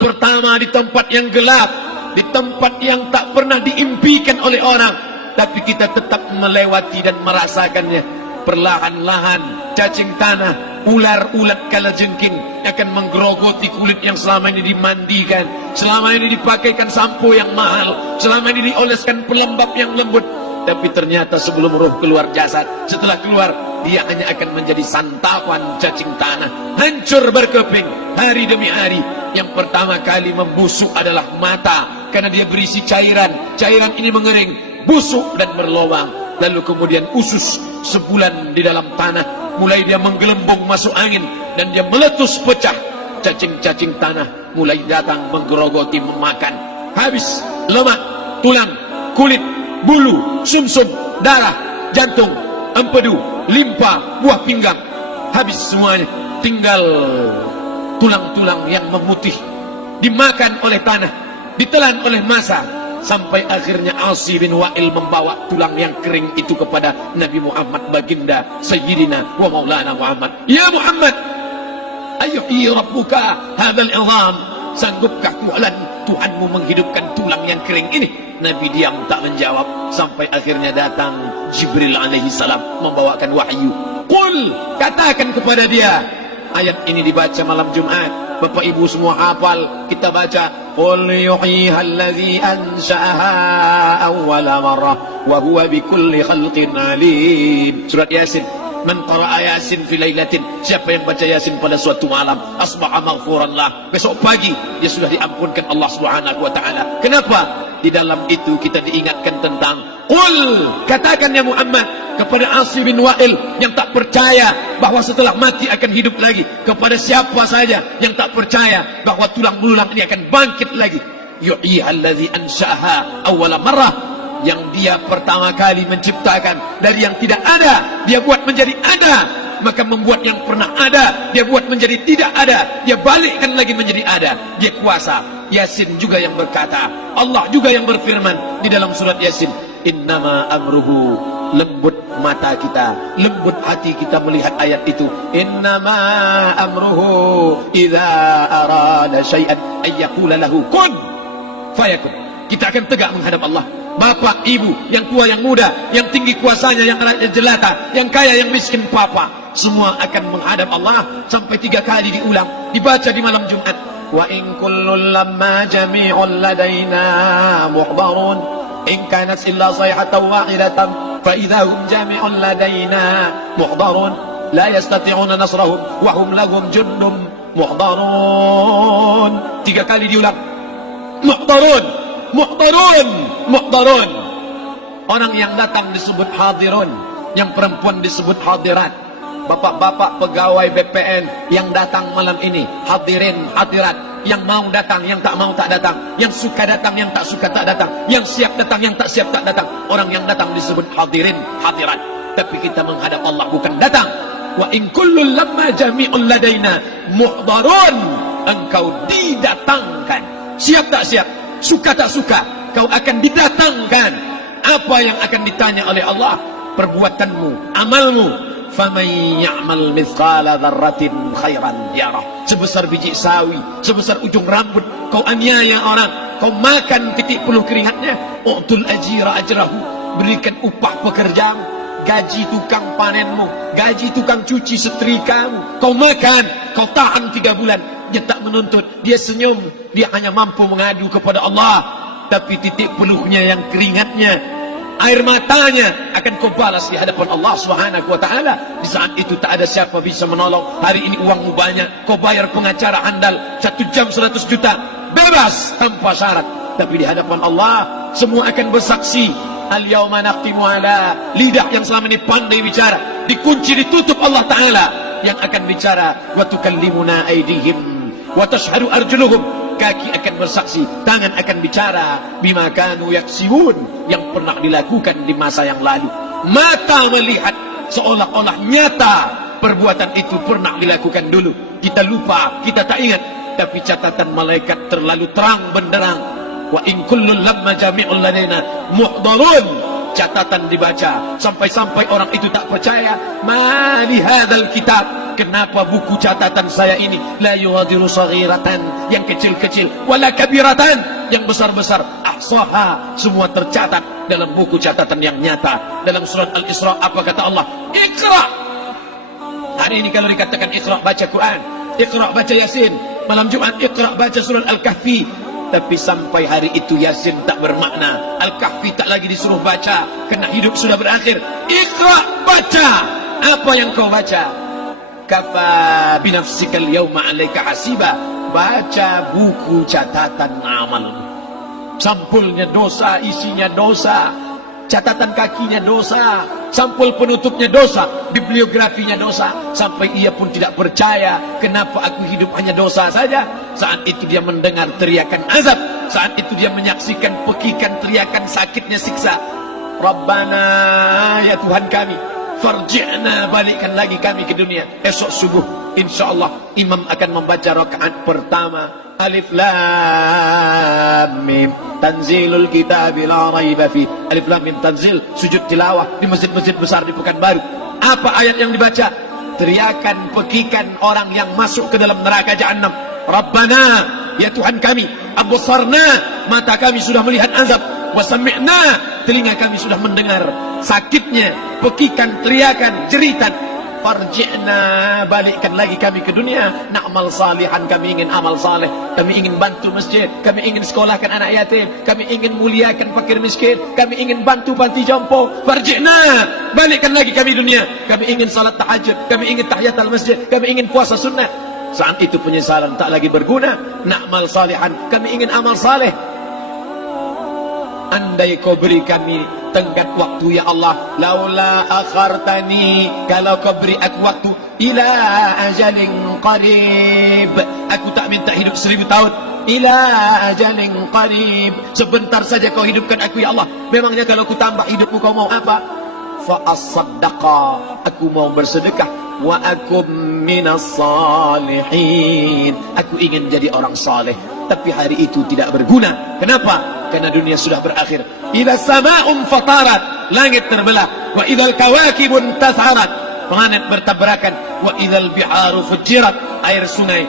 Pertama di tempat yang gelap, di tempat yang tak pernah diimpikan oleh orang, tapi kita tetap melewati dan merasakannya. Perlahan-lahan cacing tanah, ular-ulat kalajengking akan menggerogoti kulit yang selama ini dimandikan, selama ini dipakaikan sampo yang mahal, selama ini dioleskan pelembab yang lembut. Tapi ternyata sebelum roh keluar jasad, setelah keluar dia hanya akan menjadi santapan cacing tanah, hancur berkeping hari demi hari. Yang pertama kali membusuk adalah mata, karena dia berisi cairan. Cairan ini mengering, busuk dan berlubang. Lalu kemudian usus sebulan di dalam tanah, mulai dia menggelembung masuk angin dan dia meletus pecah. Cacing-cacing tanah mulai datang menggerogoti, memakan. Habis lemak, tulang, kulit, bulu, sumsum, darah, jantung, empedu, limpa, buah pinggang. Habis semuanya, tinggal tulang-tulang yang memutih, dimakan oleh tanah, ditelan oleh massa, sampai akhirnya Asi bin Wa'il membawa tulang yang kering itu kepada Nabi Muhammad, baginda Sayyidina wa Maulana Muhammad. Ya Muhammad, ayyuhi rabbuka hadzal izam, sanggupkah Tuhanmu menghidupkan tulang yang kering ini? Nabi diam tak menjawab, sampai akhirnya datang Jibril alaihi salam membawakan wahyu. Qul, katakan kepada dia. Ayat ini dibaca malam Jumat. Bapak Ibu semua hafal, kita baca. Qul yuhyiha allazi ansha'aha awwala marrah wa huwa bikulli khalqin alim. Surat Yasin. Man qara'a Yasin fi lailatin, siapa yang baca Yasin pada suatu malam, asbaha maghfuran lah, besok pagi dia sudah diampunkan Allah Subhanahu wa taala. Kenapa? Di dalam itu kita diingatkan tentang qul, katakan ya Muhammad kepada Asi bin Wa'il yang tak percaya bahwa setelah mati akan hidup lagi, kepada siapa saja yang tak percaya bahwa tulang belulang ini akan bangkit lagi. Yuhyiha allazi ansha'aha awwala marrah, yang dia pertama kali menciptakan dari yang tidak ada, dia buat menjadi ada. Maka membuat yang pernah ada, dia buat menjadi tidak ada, dia balikkan lagi menjadi ada. Dia kuasa. Yasin juga yang berkata, Allah juga yang berfirman di dalam surat Yasin, innama amruhu, lembut mata kita, lembut hati kita melihat ayat itu. Innama amruhu idza arada syai'an ayyaqula lahu kun fayakun. Kita akan tegak menghadap Allah. Bapak, ibu, yang tua, yang muda, yang tinggi kuasanya, yang rakyat jelata, yang kaya, yang miskin, papa, semua akan menghadap Allah. Sampai 3 kali diulang, dibaca di malam Jumat. Wa in kullun lamma jami'un ladaina muhdarun in kanat illa sayhatan wahidatan fa idza hum jami'un ladaina muhdarun la yastati'una nasrahum wa hum lahum jundum muhdarun. 3 kali diulang. Muhdarun, muhdarun, muhdarun. Orang yang datang disebut hadirun, yang perempuan disebut hadirat. Bapak-bapak pegawai BPN yang datang malam ini, hadirin, hadirat. Yang mau datang, yang tak mau tak datang, yang suka datang, yang tak suka tak datang, yang siap datang, yang tak siap tak datang. Orang yang datang disebut hadirin, hadirat. Tapi kita menghadap Allah bukan datang. Wa in kullun lamma jami'un ladaina muhdarun. Engkau didatangkan, siap tak siap, suka tak suka, kau akan didatangkan. Apa yang akan ditanya oleh Allah? Perbuatanmu, amalmu. Faman ya'mal mithqala dzarratin khairan yarah. Sebesar biji sawi, sebesar ujung rambut, kau aniaya orang, kau makan titik puluh keringatnya. U'tul ajira ajrahu, berikan upah pekerjamu, gaji tukang panenmu, gaji tukang cuci setrikamu. Kau makan, kau tahan 3 bulan, dia tak menuntut, dia senyum, dia hanya mampu mengadu kepada Allah. Tapi titik peluhnya yang keringatnya, air matanya akan kau balas di hadapan Allah Subhanahu wa taala. Di saat itu tak ada siapa bisa menolong. Hari ini uangmu banyak, kau bayar pengacara handal 1 jam 100 juta, bebas tanpa syarat. Tapi di hadapan Allah semua akan bersaksi. Al-yawma naqtimu ala, lidah yang selama ini pandai bicara dikunci, ditutup Allah taala yang akan bicara. Wa tukallimuna aydihim wa tashhadu arjuluhum, kaki akan bersaksi, tangan akan bicara. Bima kanu yaksibun, yang pernah dilakukan di masa yang lalu. Mata melihat seolah-olah nyata perbuatan itu pernah dilakukan dulu. Kita lupa, kita tak ingat. Tapi catatan malaikat terlalu terang benderang. Wa in kullun lamma jami'un ladaina muhdarun. Catatan dibaca sampai-sampai orang itu tak percaya. Ma li hadzal kitab, kenapa buku catatan saya ini la yughadiru saghiratan, yang kecil-kecil, wala kabiratan, yang besar-besar, ahsaha, semua tercatat dalam buku catatan yang nyata. Dalam surat Al-Isra apa kata Allah? Iqra. Hari ini kalau dikatakan Iqra, baca Quran, Iqra, baca Yasin. Malam Jumat Iqra, baca surat Al-Kahfi. Tapi sampai hari itu Yasin tak bermakna, Al-Kahfi tak lagi disuruh baca, kerana hidup sudah berakhir. Iqra, baca. Apa yang kau baca? Kafa binafsikal yawma 'alaika hasiba. Baca buku catatan amalmu. Sampulnya dosa, isinya dosa, catatan kakinya dosa, sampul penutupnya dosa, bibliografinya dosa. Sampai ia pun tidak percaya, kenapa aku hidup hanya dosa saja. Saat itu dia mendengar teriakan azab, saat itu dia menyaksikan pekikan teriakan sakitnya siksa. Rabbana, ya Tuhan kami, farji'na, balikkan lagi kami ke dunia. Esok subuh insyaallah imam akan membaca rakaat pertama. Alif Lam Mim, tanzilul kitab la raiba fi. Alif Lam Mim tanzil, sujud tilawah di masjid-masjid besar di Pekanbaru. Apa ayat yang dibaca? Teriakan pekikan orang yang masuk ke dalam neraka Jahannam. Rabbana, ya Tuhan kami, absarna, mata kami sudah melihat azab, wa sami'na, telinga kami sudah mendengar sakitnya pekikan teriakan jeritan. Farji'na, balikkan lagi kami ke dunia. Na'mal salihan, kami ingin amal saleh, kami ingin bantu masjid, kami ingin sekolahkan anak yatim, kami ingin muliakan fakir miskin, kami ingin bantu panti jompo. Farji'na, balikkan lagi kami dunia. Kami ingin salat tahajud, kami ingin tahiyatul masjid, kami ingin puasa sunnah. Saat itu penyesalan tak lagi berguna. Na'mal salihan, kami ingin amal saleh. Andai kau beri kami tenggat waktu ya Allah, laula akhartani, kalau kau beri aku waktu, ila ajalin qarib, aku tak minta hidup 1000 tahun, ila ajalin qarib, sebentar saja kau hidupkan aku ya Allah. Memangnya kalau aku tambah hidupmu kau mau apa? Fa as-saddaqa, aku mau bersedekah, wa akum minas salihin, aku ingin jadi orang saleh. Tapi hari itu tidak berguna. Kenapa? Karena dunia sudah berakhir. Idza sama'un fatarat, langit terbelah. Wa idzal kawakibun tatharat, planet bertabrakan. Wa idzal biharu fujirat, air sungai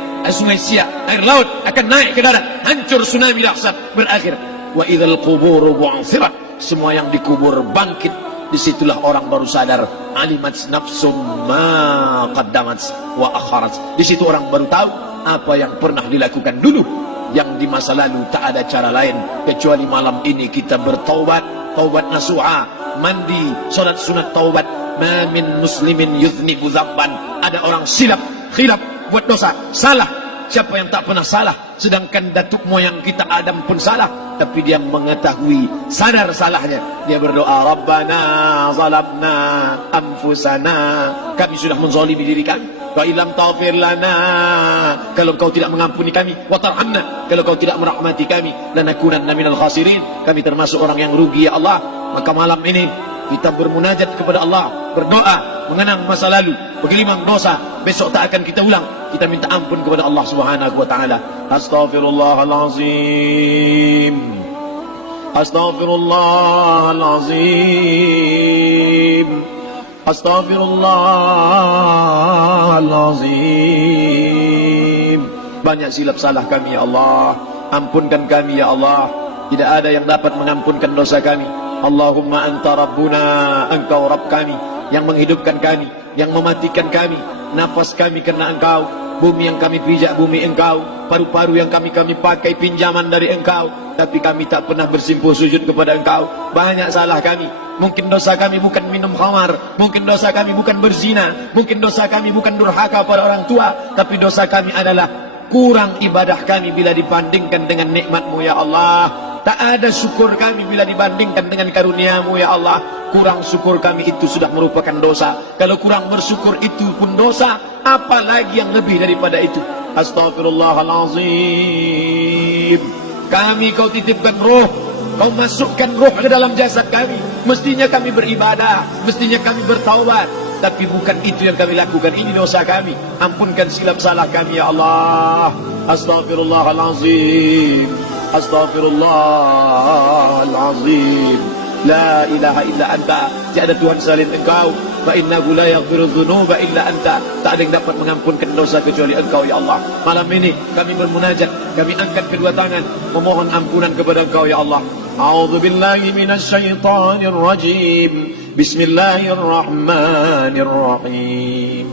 Siak, air laut akan naik ke darat, hancur tsunami dahsyat berakhir. Wa idzal quburu bu'thirat, semua yang dikubur bangkit. Disitulah orang baru sadar, alimat nafsum ma qaddamat wa akharat. Di situ orang baru tahu apa yang pernah dilakukan dulu, yang di masa lalu tak ada cara lain kecuali malam ini kita bertaubat, taubat nasuha, mandi, solat sunat taubat. Ma min muslimin yudhnibu dzamban, ada orang silap, khilaf, buat dosa, salah. Siapa yang tak pernah salah? Sedangkan datuk moyang kita Adam pun salah, tapi dia mengetahui, sadar salahnya. Dia berdoa, Rabbana zalamna anfusana, kami sudah menzalimi diri kami. Wa illam taghfir lana, kalau kau tidak mengampuni kami, wa tarhamna, kalau kau tidak merahmati kami, lanakunanna minal khasirin, kami termasuk orang yang rugi ya Allah. Maka malam ini kita bermunajat kepada Allah, berdoa, mengenang masa lalu, bergelimang dosa, besok tak akan kita ulang. Kita minta ampun kepada Allah Subhanahu wa taala. Astaghfirullahalazim, astaghfirullahalazim, astaghfirullahalazim. Banyak silap salah kami ya Allah, ampunkan kami ya Allah. Tidak ada yang dapat mengampunkan dosa kami. Allahumma anta rabbuna, engkau Rabb kami, yang menghidupkan kami, yang mematikan kami. Nafas kami karena engkau, bumi yang kami pijak bumi engkau, paru-paru yang kami pakai pinjaman dari engkau. Tapi kami tak pernah bersimpuh sujud kepada engkau. Banyak salah kami. Mungkin dosa kami bukan minum khamar, mungkin dosa kami bukan berzina, mungkin dosa kami bukan durhaka pada orang tua, tapi dosa kami adalah kurang ibadah kami bila dibandingkan dengan nikmat-Mu ya Allah. Tak ada syukur kami bila dibandingkan dengan karunia-Mu ya Allah. Kurang syukur kami itu sudah merupakan dosa. Kalau kurang bersyukur itu pun dosa, apalagi yang lebih daripada itu. Astaghfirullahalazim. Kami kau titipkan roh, kau masukkan roh ke dalam jasad kami. Mestinya kami beribadah, mestinya kami bertaubat, tapi bukan itu yang kami lakukan. Ini dosa kami. Ampunkan silap salah kami ya Allah. Astaghfirullahalazim, astaghfirullahalazim, La ilaha illa anta, tiada Tuhan selain Engkau. Fa innahu la yaghfiru dzunuba illa anta, tak ada yang dapat mengampunkan dosa kecuali Engkau ya Allah. Malam ini kami bermunajat, kami angkat kedua tangan memohon ampunan kepada Engkau ya Allah. A'udzu billahi minasyaitonir rajim. Bismillahirrahmanirrahim.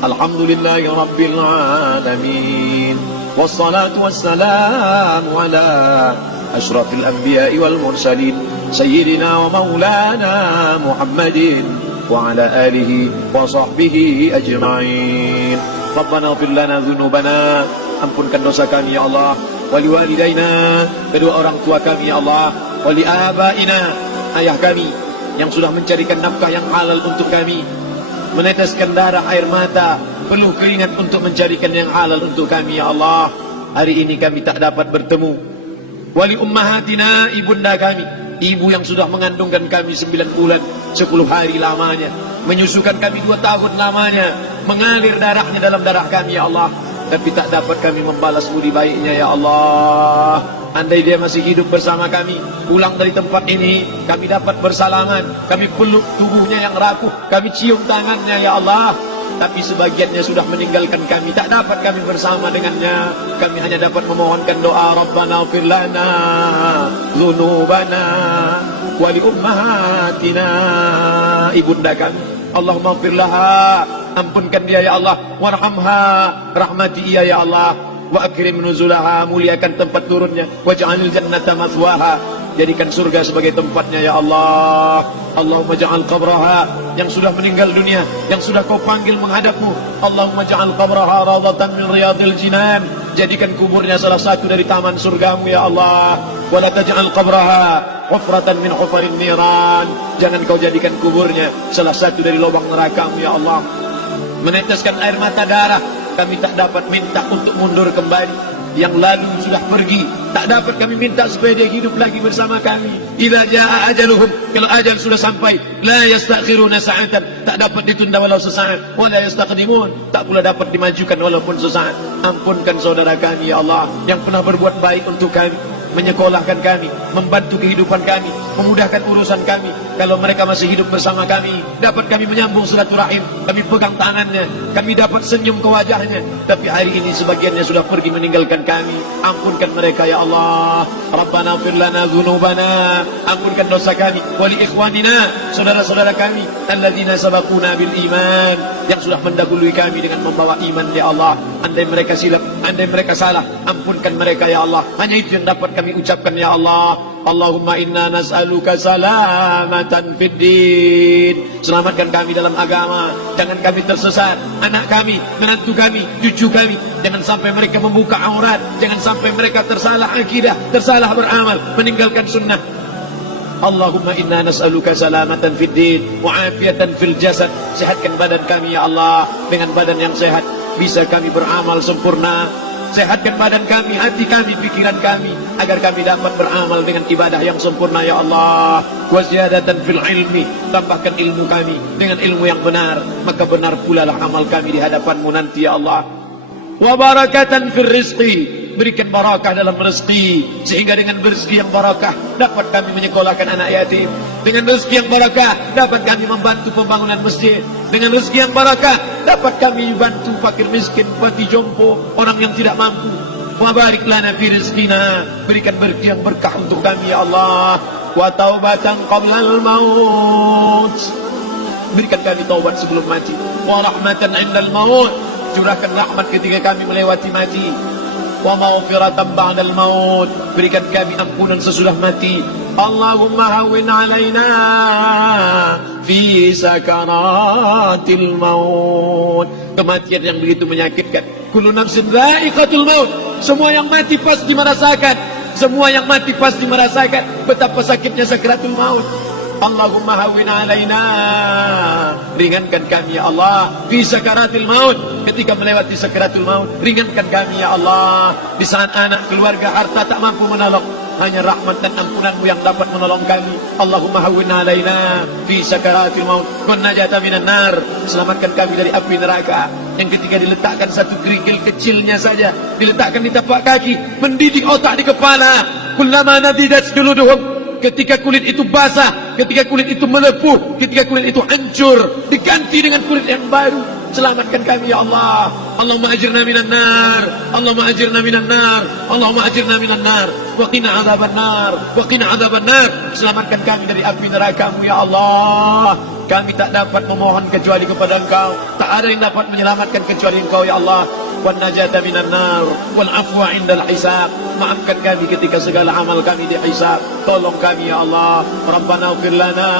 Alhamdulillahi rabbil alamin. Wassalatu wassalamu ala asyrafil anbiya'i wal mursalin sayyidina wa maulana Muhammadin wa ala alihi wa sahbihi ajma'in. Rabbana ighfir lana dzunubana, ampunkan dosa kami ya Allah, wali walidaina, kedua orang tua kami ya Allah, wali abaina, ayah kami yang sudah mencarikan nafkah yang halal untuk kami, meneteskan darah air mata, peluh keringat untuk mencarikan yang halal untuk kami ya Allah. Hari ini kami tak dapat bertemu. Wali ummahatina, ibunda kami, ibu yang sudah mengandungkan kami 9 bulan 10 hari lamanya, menyusukan kami 2 tahun lamanya, mengalir darahnya dalam darah kami ya Allah, tapi tak dapat kami membalas budi baiknya ya Allah. Andai dia masih hidup bersama kami, pulang dari tempat ini, kami dapat bersalaman, kami peluk tubuhnya yang rapuh, kami cium tangannya ya Allah. Tapi sebagiannya sudah meninggalkan kami, tak dapat kami bersama dengannya. Kami hanya dapat memohonkan doa, Rabbana ighfir lana dzunubana wa li ummahatina, ibunda kami, Allahumma ighfir laha, ampunkan dia ya Allah, warhamha, rahmati ia ya Allah, wa akrim nuzulaha, muliakan tempat turunnya, waj'alil jannata mathwaha, jadikan surga sebagai tempatnya ya Allah. Allahumma ja'al qabraha, yang sudah meninggal dunia, yang sudah kau panggil menghadapmu, Allahumma ja'al qabraha rawdatan min riyadil jinan, jadikan kuburnya salah satu dari taman surgamu ya Allah. Wala taj'al qabraha hufratan min hufarin niran, jangan kau jadikan kuburnya salah satu dari lubang nerakamu ya Allah. Meneteskan air mata darah, kami tak dapat minta untuk mundur kembali. Yang lalu sudah pergi, tak dapat kami minta supaya dia hidup lagi bersama kami. Idza jaa ajaluhum, kalau ajal sudah sampai, la yastakhiruna sa'atan, tak dapat ditunda walau sesaat, wa la yastaqdimun, tak pula dapat dimajukan walaupun sesaat. Ampunkan saudara kami ya Allah, yang pernah berbuat baik untuk kami, menyekolahkan kami, membantu kehidupan kami, memudahkan urusan kami. Kalau mereka masih hidup bersama kami, dapat kami menyambung silaturahim, kami pegang tangannya, kami dapat senyum ke wajahnya. Tapi hari ini sebagiannya sudah pergi meninggalkan kami. Ampunkan mereka ya Allah. Rabbana ighfir lana dzunubana, ampunkan dosa kami, wali ikhwanina, saudara-saudara kami, alladzina sabaquna bil iman, yang sudah mendahului kami dengan membawa iman ya Allah. Andai mereka silap, andai mereka salah, ampunkan mereka ya Allah. Hanya itu yang dapat kami ucapkan ya Allah. Allahumma inna nas'aluka salamatan fid din, selamatkan kami dalam agama, jangan kami tersesat, anak kami, menantu kami, cucu kami, jangan sampai mereka membuka aurat, jangan sampai mereka tersalah akidah, tersalah beramal, meninggalkan sunnah. Allahumma inna nas'aluka salamatan fid din wa afiatan fil jasad, sehatkan badan kami ya Allah, dengan badan yang sehat bisa kami beramal sempurna. Sehatkan badan kami, hati kami, pikiran kami, agar kami dapat beramal dengan ibadah yang sempurna ya Allah. Wa ziyadatan fil ilmi, tambahkan ilmu kami dengan ilmu yang benar, maka benar pula lah amal kami di hadapan-Mu nanti ya Allah. Wa barakatan fil rizqi, berikan barakah dalam rezeki, sehingga dengan rezeki yang barakah dapat kami menyekolahkan anak yatim. Dengan rezeki yang barakah dapat kami membantu pembangunan masjid. Dengan rezeki yang barakah dapat kami bantu fakir miskin, pati jompo, orang yang tidak mampu. Wa barik lana fi rizqina, berikan rezeki yang berkah untuk kami ya Allah. Wa taubatan qablal maut, berikan kami taubat sebelum mati. Wa rahmatan indal maut, curahkan rahmat ketika kami melewati mati. Wa maghfiratan ba'dal maut, berikan kami ampunan sesudah mati. Allahumma hawwin alaina fi sakaratil maut, kematian yang begitu menyakitkan. Kullu nafsin dha'iqatul maut, semua yang mati pasti merasakan, semua yang mati pasti merasakan betapa sakitnya sakaratul maut. Allahumma hawwin alaina, ringankan kami ya Allah fi sakaratil maut, ketika melewati sakaratul maut, ringankan kami ya Allah. Di saat anak, keluarga, harta tak mampu menolong, hanya rahmat dan ampunan-Mu yang dapat menolong kami. Allahumma hawwin alaina fi sakaratil maut wan najata minan nar, selamatkan kami dari api neraka yang ketika diletakkan satu kerikil kecilnya saja, diletakkan di tapak kaki, mendidik otak di kepala. Kullama nadidat juluduhum ketika kulit itu basah, ketika kulit itu melepuh, ketika kulit itu hancur, diganti dengan kulit yang baru. Selamatkan kami ya Allah. Allahumma ajirna minan nar, Allahumma ajirna minan nar, Allahumma ajirna minan nar, wa qina adzaban nar, wa qina adzaban nar. Selamatkan kami dari api neraka-Mu ya Allah. Kami tak dapat memohon kecuali kepada Engkau, tak ada yang dapat menyelamatkan kecuali Engkau ya Allah. Wan najata minan nar, wal afwa indal hisab. Maafkan kami ketika segala amal kami dihisab. Tolong kami ya Allah. Rabbana ighfir lana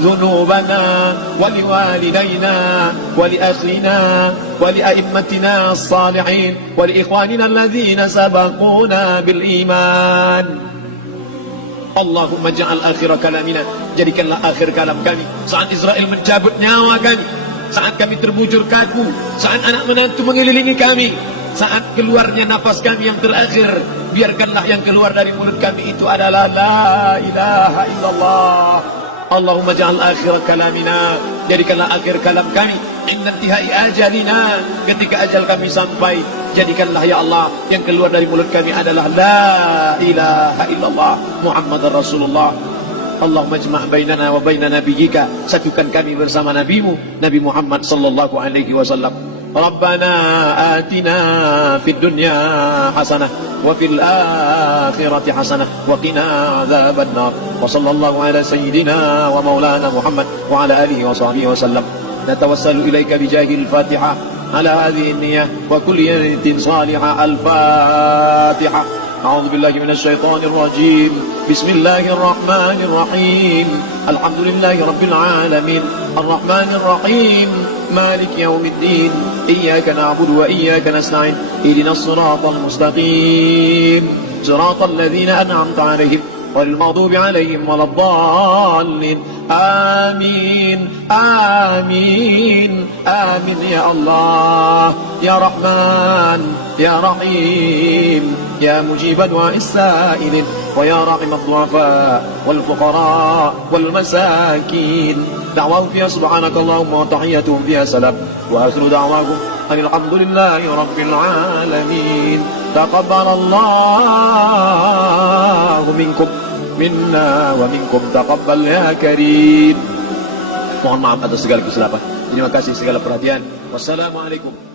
dzunubana wa liwalidayna wa li akhlina wa li a'immatina as-salihin wa li ikhwanina alladhina sabaquna bil iman. Allahumma ja'al akhir kalamina, jadikanlah akhir kalam kami saat Israel mencabut nyawa kami, saat kami terbujur kaku, saat anak menantu mengelilingi kami, saat keluarnya nafas kami yang terakhir, biarkanlah yang keluar dari mulut kami itu adalah la ilaha illallah. Allahumma ja'al akhir kalamina, jadikanlah akhir kalam kami inna intihai ajalina, ketika ajal kami sampai, jadikanlah ya Allah yang keluar dari mulut kami adalah la ilaha illallah Muhammadar Rasulullah. Allahumma jma' bainana wa baina nabiyyika, satukan kami bersama nabimu Nabi Muhammad sallallahu alaihi wasallam. Rabbana atina fid dunya hasanah wa fil akhirati hasanah wa qina adzaban nar. Wa sallallahu ala sayyidina wa maulana Muhammad wa ala alihi wa sahbihi wasallam. Natawassalu ilaika bijahil Fatihah على هذه النية وكل نية صالحة. الفاتحة. أعوذ بالله من الشيطان الرجيم. بسم الله الرحمن الرحيم. الحمد لله رب العالمين الرحمن الرحيم مالك يوم الدين إياك نعبد وإياك نستعين اهدنا الصراط المستقيم صراط الذين أنعمت عليهم غير المغضوب عليهم ولا الضالين. آمين آمين آمين يا الله يا رحمن يا رحيم يا مجيب دعاء السائلين ويا راحم الضعفاء والفقراء والمساكين. دعواهم فيها سبحانك اللهم وتحياتهم فيها سلام وآخر دعواهم أن الحمد لله رب العالمين. تقبل الله منكم minna wa minkum taqabbal ya karim. Mohon maaf atas segala kesilapan. Terima kasih segala perhatian. Wassalamualaikum